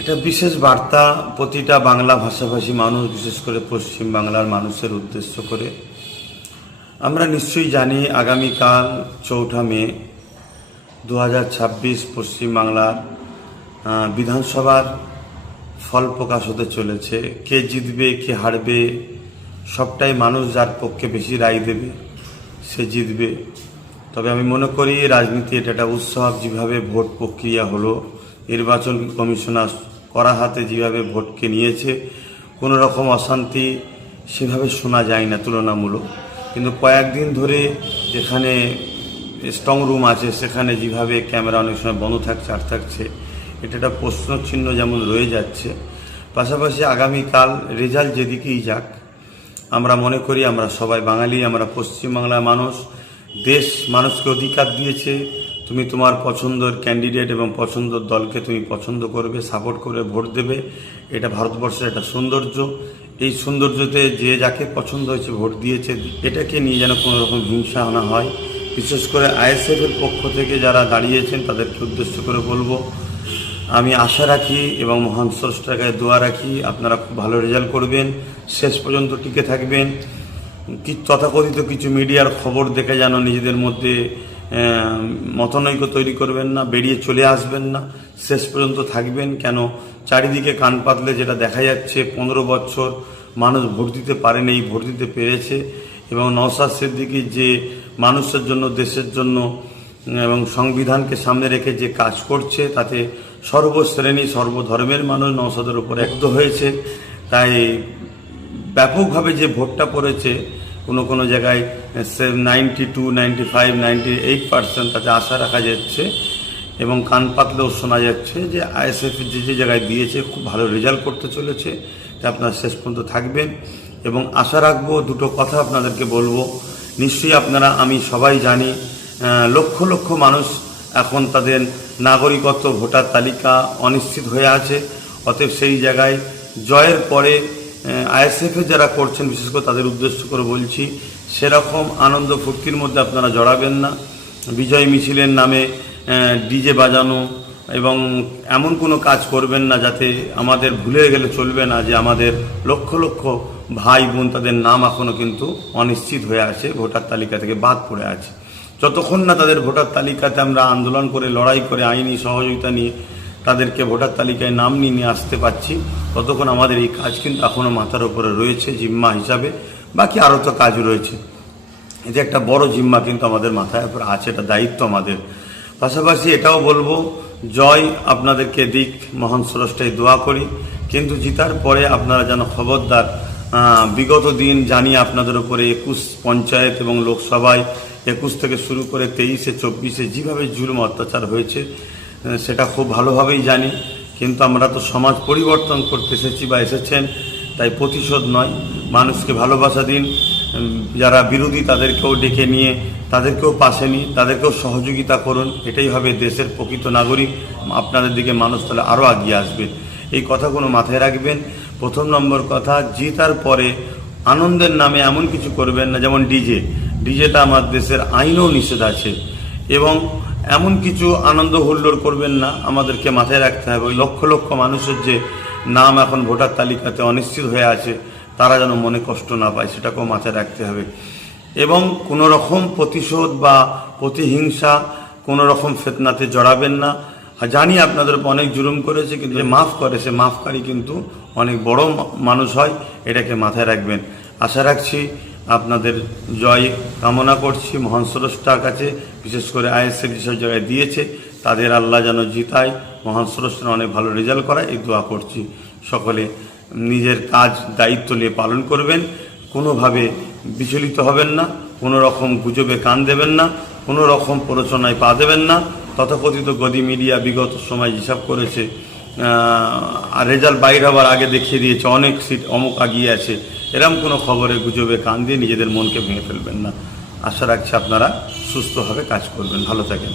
এটা বিশেষ বার্তা প্রতিটা বাংলা ভাষাভাষী মানুষ, বিশেষ করে পশ্চিম বাংলার মানুষের উদ্দেশ্য করে। আমরা নিশ্চয়ই জানি আগামীকাল 4 মে 2026 পশ্চিমবাংলার বিধানসভার ফল প্রকাশ হতে চলেছে। কে জিতবে কে হারবে সবটাই মানুষ যার পক্ষে বেশি রায় দেবে সে জিতবে। তবে আমি মনে করি রাজনীতি এটা একটা উৎসব। যেভাবে ভোট প্রক্রিয়া হলো, নির্বাচন কমিশনার কড়া হাতে যেভাবে ভোটকে নিয়েছে, কোনো রকম অশান্তি সেভাবে শোনা যায় না তুলনামূলক। কিন্তু কয়েকদিন ধরে যেখানে স্ট্রং রুম আছে সেখানে যেভাবে ক্যামেরা অনেক সময় বন্ধ থাকছে আর থাকছে, এটা একটা প্রশ্নচিহ্ন যেমন রয়ে যাচ্ছে। পাশাপাশি আগামীকাল রেজাল্ট যেদিকেই যাক, আমরা মনে করি আমরা সবাই বাঙালি, আমরা পশ্চিমবাংলার মানুষ। দেশ মানুষকে অধিকার দিয়েছে, তুমি তোমার পছন্দের ক্যান্ডিডেট এবং পছন্দের দলকে তুমি পছন্দ করবে, সাপোর্ট করবে, ভোট দেবে। এটা ভারতবর্ষের একটা সৌন্দর্য। এই সৌন্দর্যতে যে যাকে পছন্দ হয়েছে ভোট দিয়েছে, এটাকে নিয়ে যেন কোনো রকম হিংসা না হয়। বিশেষ করে আইএসএফের পক্ষ থেকে যারা দাঁড়িয়েছেন তাদেরকে উদ্দেশ্য করে বলবো, আমি আশা রাখি এবং মহান স্রষ্টার কাছে দোয়া রাখি আপনারা খুব ভালো রেজাল্ট করবেন, শেষ পর্যন্ত টিকে থাকবেন। তথাকথিত কিছু মিডিয়ার খবর দেখে যেন নিজেদের মধ্যে মতনৈক্য তৈরি করবেন না, বেরিয়ে চলে আসবেন না, শেষ পর্যন্ত থাকবেন। কেন চারিদিকে কান পাতলে যেটা দেখা যাচ্ছে, 15 বছর মানুষ ভোট দিতে পারেনি, ভোট দিতে পেরেছে। এবং নওশাদ সিদ্দিকী যে মানুষের জন্য, দেশের জন্য এবং সংবিধানকে সামনে রেখে যে কাজ করছে, তাতে সর্বশ্রেণী সর্বধর্মের মানুষ নওশাদের উপর একত্র হয়েছে। তাই ব্যাপকভাবে যে ভোটটা পড়েছে, কোনো জায়গায় 92, 95, 98% তাতে আশা রাখা যাচ্ছে। এবং কান পাতলেও শোনা যাচ্ছে যে আইএসএফ যে জায়গায় দিয়েছে খুব ভালো রেজাল্ট করতে চলেছে। তাই আপনারা শেষ পর্যন্ত থাকবেন এবং আশা রাখবো। দুটো কথা আপনাদেরকে বলবো, নিশ্চয়ই আপনারা, আমি সবাই জানি, লক্ষ লক্ষ মানুষ এখন তাদের নাগরিকত্ব ভোটার তালিকা অনিশ্চিত হয়ে আছে। অতএব সেই জায়গায় জয়ের পরে আইএসএফে যারা করছেন, বিশেষ করে তাদের উদ্দেশ্য করে বলছি, সেরকম আনন্দ ফুর্তির মধ্যে আপনারা জড়াবেন না। বিজয় মিছিলের নামে ডিজে বাজানো এবং এমন কোনো কাজ করবেন না যাতে আমাদের ভুলে গেলে চলবে না যে আমাদের লক্ষ লক্ষ ভাই বোন, তাদের নাম এখনও কিন্তু অনিশ্চিত হয়ে আছে, ভোটার তালিকা থেকে বাদ পড়ে আছে। যতক্ষণ না তাদের ভোটার তালিকাতে আমরা আন্দোলন করে, লড়াই করে, আইনি সহযোগিতা নিয়ে তাদেরকে ভোটার তালিকায় নাম নিয়ে আসতে পারছি, ততক্ষণ আমাদের এই কাজ কিন্তু এখনও মাথার উপরে রয়েছে জিম্মা হিসাবে। বাকি আরও তো কাজ রয়েছে, এটা একটা বড় জিম্মা কিন্তু আমাদের মাথায় উপরে আছে, এটা দায়িত্ব আমাদের। পাশাপাশি এটাও বলবো, জয় আপনাদেরকে দিক, মহান স্রষ্টায় দোয়া করি। কিন্তু জিতার পরে আপনারা যেন খবরদার, বিগত দিন জানি আপনাদের উপরে 21 পঞ্চায়েত এবং লোকসভায় 21 থেকে শুরু করে 23-এ 24-এ যেভাবে জুলুম অত্যাচার হয়েছে সেটা খুব ভালোভাবেই জানি। কিন্তু আমরা তো সমাজ পরিবর্তন করতে এসেছি বা এসেছেন, তাই প্রতিশোধ নয়, মানুষকে ভালোবাসা দিন। যারা বিরোধী তাদেরকেও ডেকে নিয়ে তাদেরকেও পাশে নিয়ে তাদেরকেও সহযোগিতা করুন। এটাই হবে দেশের প্রকৃত নাগরিক। আপনাদের দিকে মানুষ তাহলে আরও এগিয়ে আসবে। এই কথাগুলো মাথায় রাখবেন। প্রথম নম্বর কথা, জিতার পরে আনন্দের নামে এমন কিছু করবেন না, যেমন ডিজেটা আমার দেশের আইনও নিষেধ আছে। এবং এমন কিছু আনন্দ হুল্লোড় করবেন না। আমাদেরকে মাথায় রাখতে হবে, ওই লক্ষ লক্ষ মানুষের যে নাম এখন ভোটার তালিকাতে অনিশ্চিত হয়ে আছে, তারা যেন মনে কষ্ট না পায়, সেটাকেও মাথায় রাখতে হবে। এবং কোনো রকম প্রতিশোধ বা প্রতিহিংসা, কোনো রকম ফিতনাতে জড়াবেন না। জানি আপনাদের উপর অনেক জুলুম করেছে, কিন্তু যে মাফ করে সে মাফকারী কিন্তু অনেক বড় মানুষ হয়, এটাকে মাথায় রাখবেন। আশা রাখছি আপনাদের জয় কামনা করছি মহান স্রষ্টার কাছে। বিশেষ করে আইএসএফ যেসব জায়গায় দিয়েছে তাদের আল্লাহ যেন জিতায়, মহান স্রষ্টার অনেক ভালো রেজাল্ট করায়, এই দোয়া করছি। সকলে নিজের কাজ দায়িত্ব নিয়ে পালন করবেন, কোনোভাবে বিচলিত হবেন না, কোনো রকম গুজবে কান দেবেন না, কোনো রকম প্ররোচনায় পা দেবেন না। তথাকথিত গদি মিডিয়া বিগত সময় হিসাব করেছে, আর রেজাল্ট বাইরে হওয়ার আগে দেখিয়ে দিয়েছে অনেক সিট অমুক আগিয়ে আছে। এরকম কোনো খবরে গুজবে কান দিয়ে নিজেদের মনকে ভেঙে ফেলবেন না। আশা রাখছি আপনারা সুস্থভাবে কাজ করবেন। ভালো থাকেন।